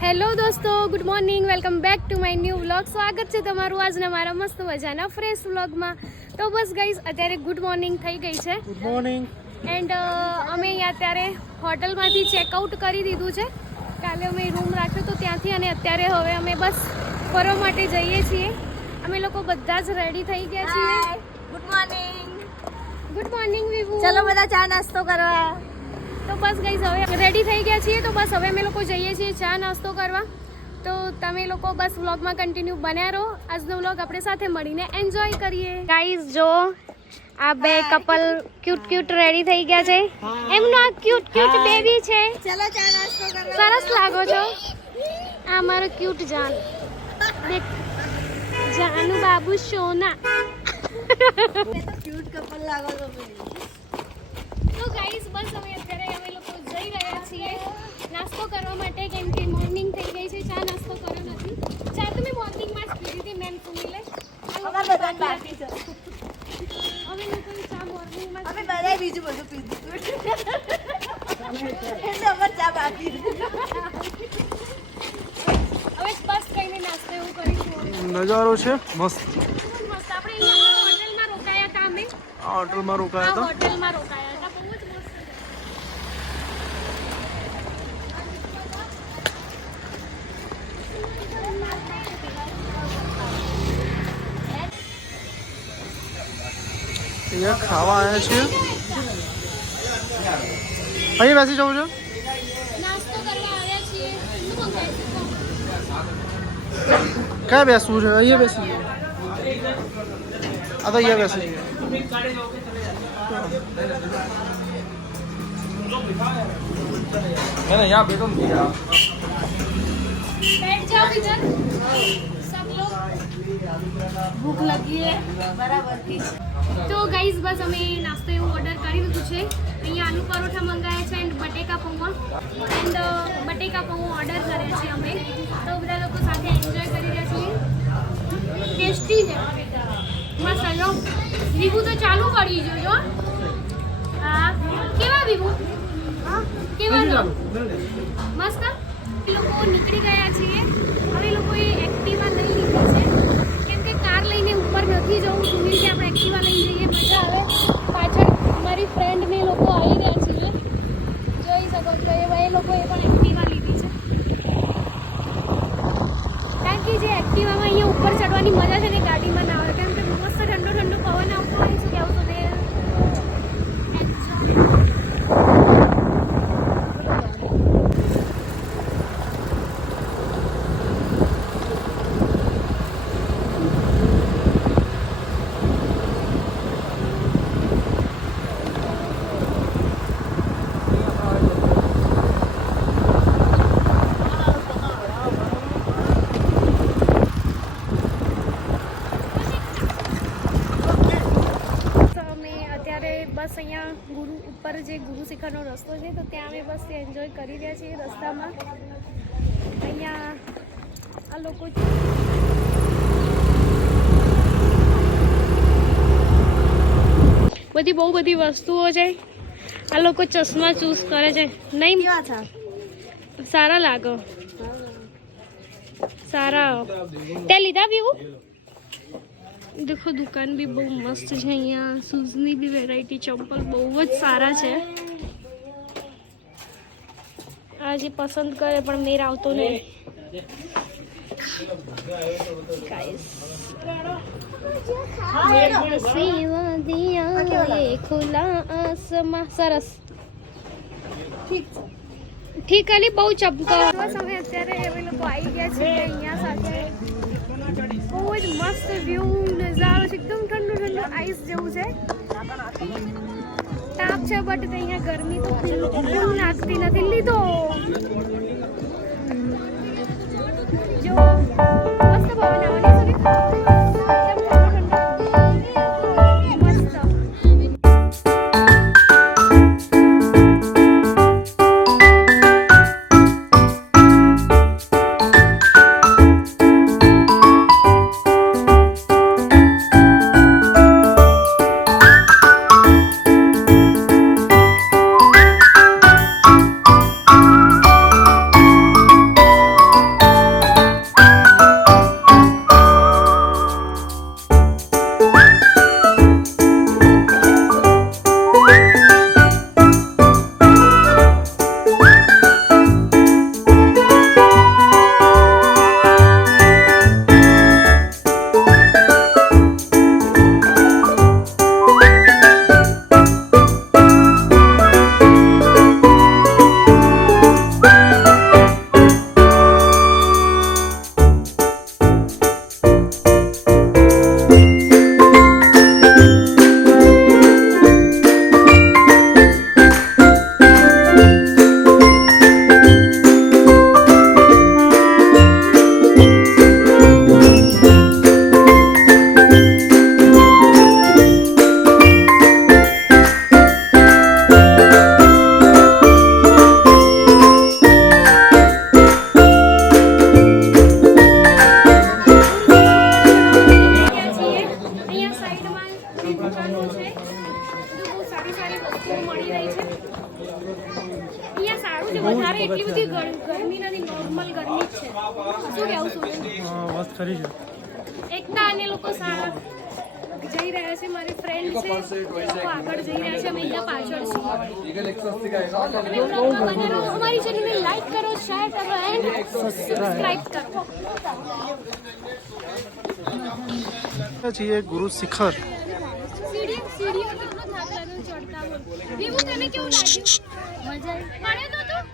Hello દોસ્તો, good morning, welcome back to my new vlog. સ્વાગત છે તમારું આજના મારા મસ્ત મજાના ફ્રેશ વ્લોગમાં. તો બસ ગાઈઝ, અત્યારે ગુડ મોર્નિંગ થઈ ગઈ છે. Good morning. એન્ડ અમે અહીંયા અત્યારે હોટલમાંથી ચેકઆઉટ કરી દીધું છે. કાલે અમે રૂમ રાખ્યો તો ત્યાંથી, અને અત્યારે હવે અમે બસ ફરવા માટે જઈએ છીએ. અમે લોકો બધા જ રેડી થઈ ગયા છીએ. Good morning. ગુડ મોર્નિંગ વિભુ. ચલો બધા ચા નાસ્તો કરવા. તો બસ ગાઈઝ, હવે રેડી થઈ ગયા છીએ. તો બસ હવે અમે લોકો જઈએ છીએ ચા નાસ્તો કરવા. તો તમે લોકો બસ વ્લોગમાં કન્ટિન્યુ બન્યા રહો. આજનો વ્લોગ આપણે સાથે મળીને એન્જોય કરીએ. ગાઈઝ જો, આ બે કપલ ક્યુટ રેડી થઈ ગયા છે. એમનો આ ક્યુટ બેબી છે. ચલો ચા નાસ્તો કરવા. સરસ લાગો છો. આ મારો ક્યુટ જાન, દેખ જાનુ બાબુ સોના. ક્યુટ કપલ લાગો છો. તો ગાઈઝ બસ અત્યારે અમે લોકો જઈ રહ્યા છીએ નાસ્તો કરવા માટે, કેમ કે મોર્નિંગ થઈ ગઈ છે. ચા નાસ્તો કર્યો નથી. ચા તો મેં મોર્નિંગમાં જ પીધી હતી. મેન સુનીલે અમાર બધાને બાકી છે. અમે લોકોએ ચા મોર્નિંગમાં અમે બધાએ બીજું બધું પીધું. એટલે અમાર ચા બાકી છે. હવે બસ કઈને નાસ્તો એવું કરીશું. નજારો છે મસ્ત. મસ્ત. આપણે અહીંયા હોટલમાં રોકાયા હતા. અમે આ હોટલમાં આ રોકાયા હતા. હોટલમાં રોકાયા હતા. બહુ જ મસ્ત. અહીંયા ખાવા આવ્યા છીએ. અહીં બેસી જવું છે. નાસ્તો કરવા આવ્યા છીએ. શું મંગાવીશું? ક્યાં બેસવું છે? અહીંયા બેસી જઈએ. આ તો અહીંયા બેસી જઈએ. मैंने यहाँ बैठो बैठ जाओ इधर सब लोग. ભૂખ લગી હે બરાબર થી. તો ગાઈઝ બસ અમે નાસ્તો એવું ઓર્ડર કરી દીધું છે. અહીંયા આલુ પરોઠા મંગાવ્યા છે એન્ડ બટેકા પૌવા. એન્ડ બટેકા પૌવા ઓર્ડર કર્યા છે અમે. તો બધા લોકો સાથે એન્જોય કરી રહ્યા છીએ. ટેસ્ટી છે મસ્ત. જો વિભુ તો ચાલુ કરી જોજો. હા, કેવા વિભુ? કેવા છો? મસ્ત. લોકો નીકળી ગયા છીએ. હવે લોકોએ એક્ટિવા લઈ લીધી છે, કેમ કે કાર લઈને ઉપર નથી જવું. સુનિલ કે આપણે એક્ટિવા લઈ જઈએ, મજા આવે. પાછળ મારી ફ્રેન્ડ ને લોકો આવી રહ્યા છીએ. જોઈ શકો છો એ લોકોએ પણ એક્ટિવા લીધી છે. કારણ કે જે એક્ટિવામાં અહીંયા ઉપર ચડવાની મજા છે ને ગાડીમાં ના આવે, કેમ કે મસ્ત ઠંડો પવન આવતો હોય. શું કહેવું છું ને? બસ અહીંયા ઉપર જે ગુરુ શિખરનો રસ્તો છે, તો ત્યાં અમે બસ એન્જોય કરી રહ્યા છીએ રસ્તામાં. અહીંયા આ લોકો બહુ બધી વસ્તુઓ છે. આ લોકો ચશ્મા ચૂઝ કરે છે. નહીં સારા લાગો, સારા. તે લીધા પીવું? देखो दुकान भी बहुत मस्त है. यहाँ शूज़नी भी वेराइटी, चप्पल बहुत सारा છે. આજે પસંદ કરે પણ મેર આવતો નહીં. ખુલ્લા આસમાન સરસ. ઠીક અલી બહુ ચમકા. અમે અત્યારે અમે લોકો આવી ગયા છે અહીંયા સાથે. બહુ જ મસ્ત વ્યૂ નજારો છે. એકદમ ઠંડુ આઈસ જેવું છે. તાપ છે બટ અહીંયા ગરમી તો બિલકુલ લાગતી નથી. લીધો જો મસ્ત પવન આવવાની છે. નોર્મલ ગરમી જ છે. શું કહેવું છું? હા મસ્ત ખરી છે. એકતા અને લોકો સારા જઈ રહ્યા છે. મારી ફ્રેન્ડ છે, લોકો આગળ જઈ રહ્યા છે, અમે અહીંયા પાછળ છીએ. તમે vlogમાં બને રહો. અમારી ચેનલને લાઈક કરો, શેર કરો એન્ડ સબસ્ક્રાઇબ કરો. છીએ ગુરુ શિખર. સીડીઓ કેટલો થાક લાગ્યો ચડતા હોય. વિભુ તને કેવું લાગ્યું? મજા આવી. પડ્યો તો તું?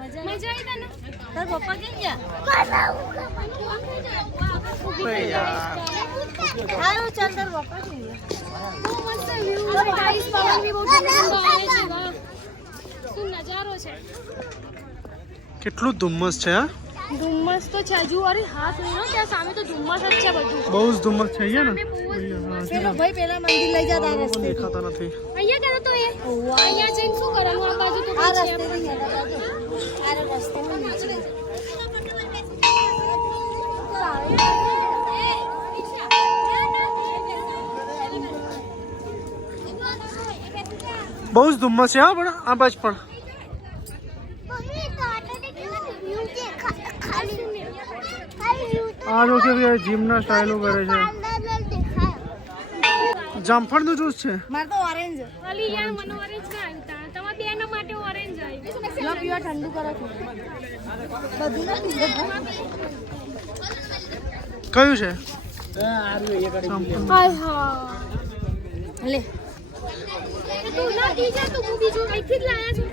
મજા આવી તને? તાર પપ્પા કેમ ગયા? હારું ચાલ તાર પપ્પા કેમ ગયા? બહુ મસ્ત વ્યૂ છે ગાઈસ. પવન બી બહુ ઠંડો આવે છે. વાહ, શું નજારો છે. કેટલું ધુમ્મસ છે હા. ધુમ્મસ તો છે. હજુ અરે હાથ નહીં ત્યાં સામે તો ધુમ્મસ જ છે બધું. બહુ જ ધુમ્મસ છે અહીંયા ને. પેલો ભાઈ પેલા મંદિર લઈ જતા આ રસ્તે દેખાતા નથી. અહીંયા કરે તો એ અહીંયા જઈને શું કરવાનું? આ બાજુ તો આ કોઈ છે રસ્તે પણ. આ રસ્તે નીચે બહુ જ ધુમ્મસ છે હા પણ આ બાજ પણ. આ લોકો બી જીમના સ્ટાઇલો કરે છે. જામફળનું જ્યુસ છે. મારે તો ઓરેન્જ અલી યાર મને ઓરેન્જ ના આવતા. તમારા બેના માટે ઓરેન્જ આવ્યું. લો પીવા ઠંડુ કરો છો બધું ના પીવે કયું છે? હાય હા. લે તું ના પી જા. તું હું બીજું અહીંથી જ લાયા છું.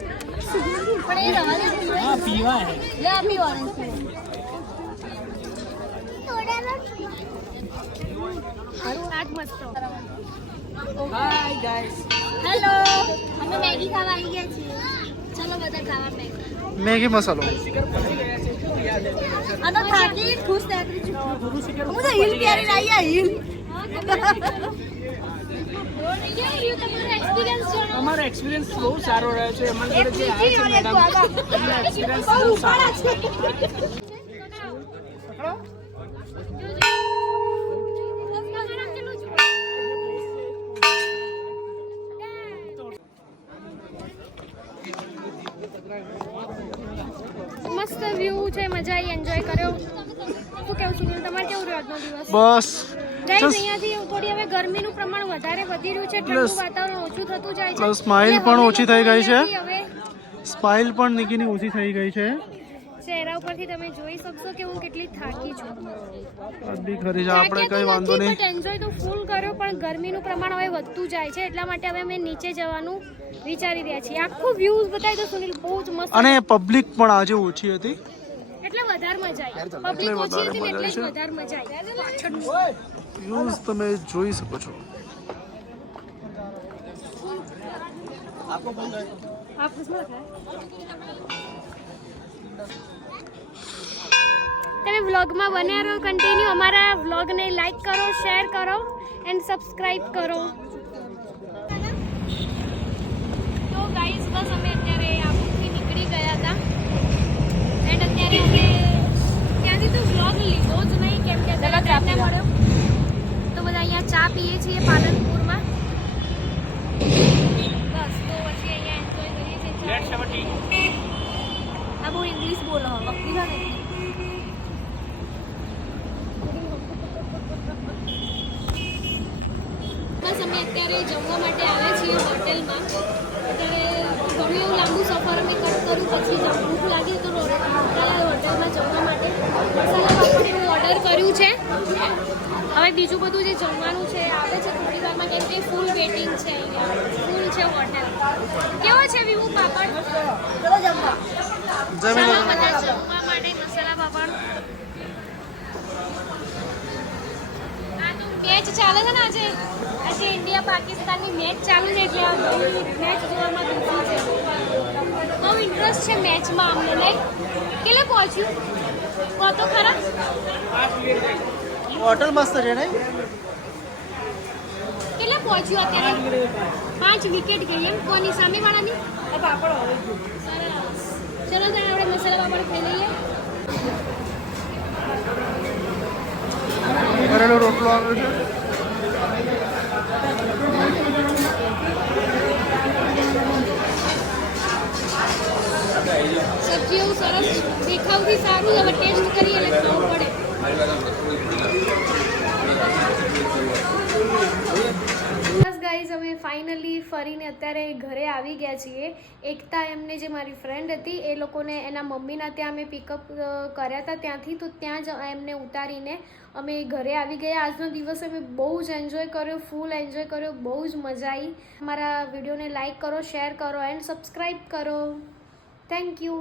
પણ એ રવા દે હા પીવા હે લે આપી ઓરેન્જ આજ મસ્ત. હાય ગાઈસ હેલો અમે મેગી ખાવા આવી ગયા છીએ ચલો બધા ખાવા મેગી મેગી મસાલો. આ તો થાકી ખુશ થઈ ગઈ છું હું તો હિલ પહેરી આવી આ હિલ કેવું રહ્યું તમારો એક્સપિરિયન્સ જણાવો. અમારો એક્સપિરિયન્સ બહુ સારો રહ્યો છે. અમારી જોડે જે આવે છે મેડમ એમનો એક્સપિરિયન્સ બહુ સારો છે. મસ્ત વ્યૂ છે. મજા આવી. એન્જોય કર્યો. શું કેવું છું? તમારે કેવું રહ્યો આજનો દિવસ? બસ ગાઈસ અહીંયાથી થોડી હવે ગરમીનું પ્રમાણ વધારે વધી રહ્યું છે. ઠંડુ વાતાવરણ ઓછું થતું જાય છે. પ્લસ સ્માઇલ પણ ઓછી થઈ ગઈ છે. હવે સ્માઇલ પણ નિકીની ઓછી થઈ ગઈ છે. ચહેરા ઉપરથી તમે જોઈ શકશો કે હું કેટલી થાકી છું. બધી ખરી છે. આપણે કઈ વાંધો નહીં. એન્જોય તો ફૂલ કર્યો પણ ગરમીનું પ્રમાણ હવે વધતું જાય છે. એટલા માટે હવે અમે નીચે જવાનું વિચારી રહ્યા છીએ. આખું વ્યૂઝ બતાવી દો સુનિલ. બહુ જ મસ્ત. અને પબ્લિક પણ આજે ઓછી હતી એટલે વધારે મજા આવી. પબ્લિક ઓછી હતી ને એટલે જ વધારે મજા આવી. વ્યૂઝ તમે જોઈ શકો છો. તમે વ્લોગમાં બન્યા રહો કન્ટિન્યુ. અમારા વ્લોગને લાઈક કરો, શેર કરો એન્ડ સબસ્ક્રાઇબ કરો. તો ગાઈઝ બસ અમે અત્યારે આબુથી નીકળી ગયા હતા એન્ડ અત્યારે અમે ત્યાંથી તો વ્લોગ લીધો જ નહીં કેમ કે અત્યારે ટાઈમ ના મળ્યો. તો બધા અહીંયા ચા પીએ છીએ પાલનપુરમાં. બસ તો પછી અહીંયા એન્જોય કરીએ છીએ. આ બહુ ઇંગ્લિશ બોલો વખતી ના ને બસ અમે અત્યારે જમવા માટે આવ્યા છીએ હોટેલમાં. અત્યારે ઘણું એવું લાંબુ સફર અમે કર્યું પછી ભૂખ લાગી તો હોટેલમાં જમવા માટે મસાલા પાપડીનું ઓર્ડર કર્યું છે. હવે બીજું બધું જે જમવાનું છે આવે છે થોડી વારમાં કેમ કે ફૂલ વેટિંગ છે. અહીંયા ફૂલ છે હોટેલ. કેવો છે વિવો પાપડ? ચલો જમવા ચાલો બધા જમવા માટે મસાલા પાપડ. આ તો મેચ ચાલે છે ને આજે ઇન્ડિયા પાકિસ્તાનની મેચ ચાલુ છે એટલે મેચ જોવામાં બિઝી છે. બહુ ઇન્ટરેસ્ટ છે મેચમાં અમને નહીં. કેટલે પહોંચ્યું કહો તો ખરા. હોટલ મસ્ત છે ને. કેટલે પહોંચ્યું અત્યારે? 5 વિકેટ ગઈ એમ. કોની સામેવાળાની? પાપડ સરસ. ચલો તો આપણે મસાલા પાપડ ખાઈ લઈએ. ઘરેલો રોટલો આવ્યો છે. સબ્જી એવું સરસ દેખાવથી સારું હવે ટેસ્ટ કરીએ એટલે ખબર પડે. બસ ગાઈઝ અમે ફાઇનલી ફરીને અત્યારે ઘરે આવી ગયા છીએ. એકતા એમને જે મારી ફ્રેન્ડ હતી એ લોકોને એના મમ્મીના ત્યાં અમે પિકઅપ કર્યા હતા ત્યાંથી, તો ત્યાં જ એમને ઉતારીને અમે ઘરે આવી ગયા. આજનો દિવસ અમે બહુ જ એન્જોય કર્યો, ફૂલ એન્જોય કર્યો, બહુ જ મજા આવી. અમારા વિડીયોને લાઇક કરો, શેર કરો એન્ડ સબસ્ક્રાઈબ કરો. Thank you.